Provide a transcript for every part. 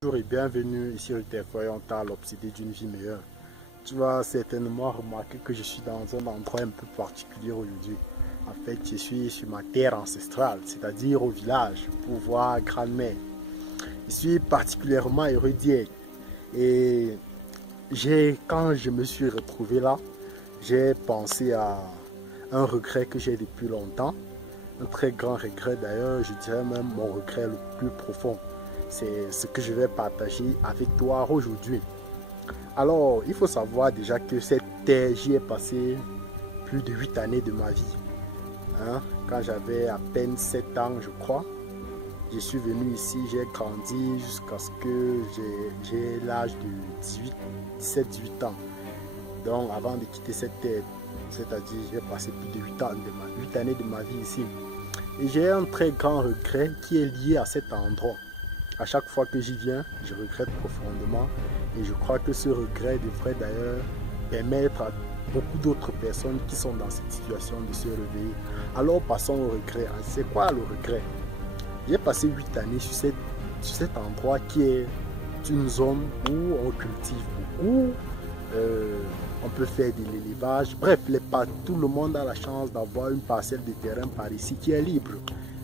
Bonjour et bienvenue ici au Oriental, l'obsédé d'une vie meilleure. Tu vas certainement remarquer que je suis dans un endroit un peu particulier aujourd'hui. En fait, je suis sur ma terre ancestrale, c'est-à-dire au village, pour voir grand-mère. Je suis particulièrement heureux d'y être. Et quand je me suis retrouvé là, j'ai pensé à un regret que j'ai depuis longtemps. Un très grand regret d'ailleurs, je dirais même mon regret le plus profond. C'est ce que je vais partager avec toi aujourd'hui. Alors, il faut savoir déjà que cette terre, j'y ai passé plus de 8 années de ma vie. Quand j'avais à peine 7 ans, je crois, je suis venu ici, j'ai grandi jusqu'à ce que j'ai l'âge de 17-18 ans. Donc, avant de quitter cette terre, c'est-à-dire j'ai passé plus de 8 années de ma vie ici. Et j'ai un très grand regret qui est lié à cet endroit. À chaque fois que j'y viens, je regrette profondément et je crois que ce regret devrait d'ailleurs permettre à beaucoup d'autres personnes qui sont dans cette situation de se réveiller. Alors passons au regret. C'est quoi le regret? J'ai passé 8 années sur cet endroit qui est une zone où on cultive beaucoup, on peut faire de l'élevage. Bref, tout le monde a la chance d'avoir une parcelle de terrain par ici qui est libre.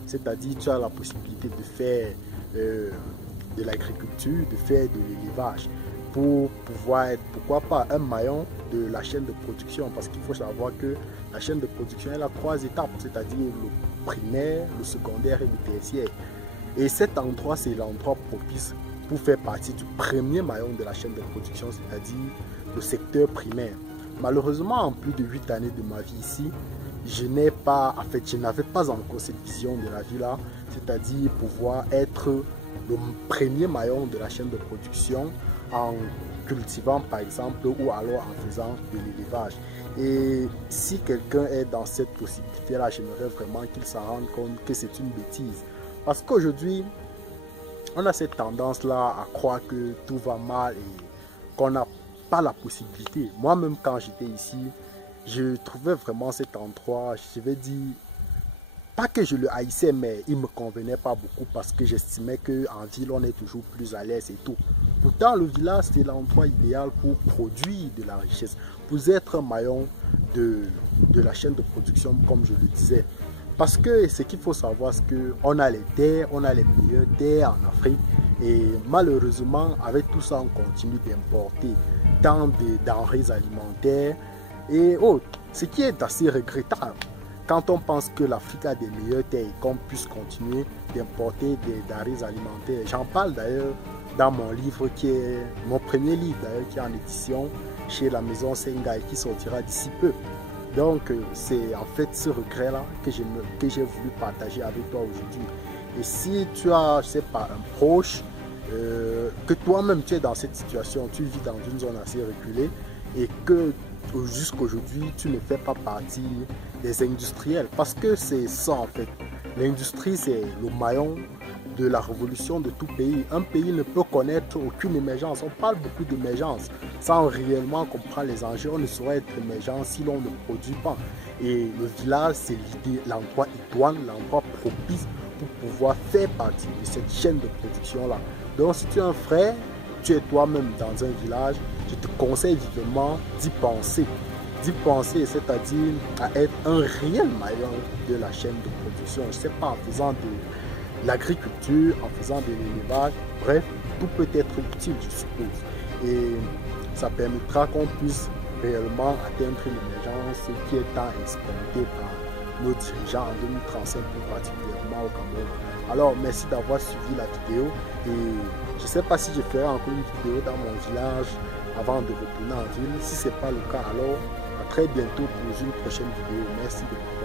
C'est-à-dire tu as la possibilité de faire de l'agriculture, de faire de l'élevage pour pouvoir être, pourquoi pas, un maillon de la chaîne de production, parce qu'il faut savoir que la chaîne de production elle a 3 étapes, c'est-à-dire le primaire, le secondaire et le tertiaire. Et cet endroit, c'est l'endroit propice pour faire partie du premier maillon de la chaîne de production, c'est-à-dire le secteur primaire. Malheureusement, en plus de 8 années de ma vie ici, je n'avais pas encore cette vision de la vie là, c'est-à-dire pouvoir être le premier maillon de la chaîne de production en cultivant par exemple ou alors en faisant de l'élevage. Et si quelqu'un est dans cette possibilité là, j'aimerais vraiment qu'il s'en rende compte que c'est une bêtise. Parce qu'aujourd'hui, on a cette tendance là à croire que tout va mal et qu'on n'a pas la possibilité. Moi-même quand j'étais ici, je trouvais vraiment cet endroit, je vais dire, pas que je le haïssais, mais il ne me convenait pas beaucoup parce que j'estimais qu'en ville, on est toujours plus à l'aise et tout. Pourtant, le village, c'est l'endroit idéal pour produire de la richesse, pour être un maillon de la chaîne de production, comme je le disais. Parce que ce qu'il faut savoir, c'est qu'on a les terres, on a les meilleures terres en Afrique. Et malheureusement, avec tout ça, on continue d'importer tant de denrées alimentaires et autres. Ce qui est assez regrettable. Quand on pense que l'Afrique a des meilleures terres et qu'on puisse continuer d'importer des denrées alimentaires. J'en parle d'ailleurs dans mon livre qui est mon premier livre d'ailleurs qui est en édition chez la maison Senga et qui sortira d'ici peu. Donc c'est en fait ce regret-là que j'ai voulu partager avec toi aujourd'hui. Et si tu as, je sais pas, un proche, que toi-même tu es dans cette situation, tu vis dans une zone assez reculée et que jusqu'aujourd'hui tu ne fais pas partie des industriels, parce que c'est ça en fait. L'industrie c'est le maillon de la révolution de tout pays. Un pays ne peut connaître aucune émergence. On parle beaucoup d'émergence sans réellement comprendre les enjeux. On ne saurait être émergent si l'on ne produit pas. Et le village, c'est l'idée, l'endroit idoine, l'endroit propice pour pouvoir faire partie de cette chaîne de production-là. Donc si tu es un frère, tu es toi-même dans un village, je te conseille vivement d'y penser. D'y penser, c'est-à-dire à être un réel maillon de la chaîne de production. Je ne sais pas, en faisant de l'agriculture, en faisant de l'élevage, bref, tout peut être utile, je suppose. Et ça permettra qu'on puisse réellement atteindre l'émergence qui est tant escomptée par nos dirigeants en 2035, plus particulièrement au Cameroun. Alors, merci d'avoir suivi la vidéo et je ne sais pas si je ferai encore une vidéo dans mon village avant de retourner en ville. Si ce n'est pas le cas, alors à très bientôt pour une prochaine vidéo. Merci de m'avoir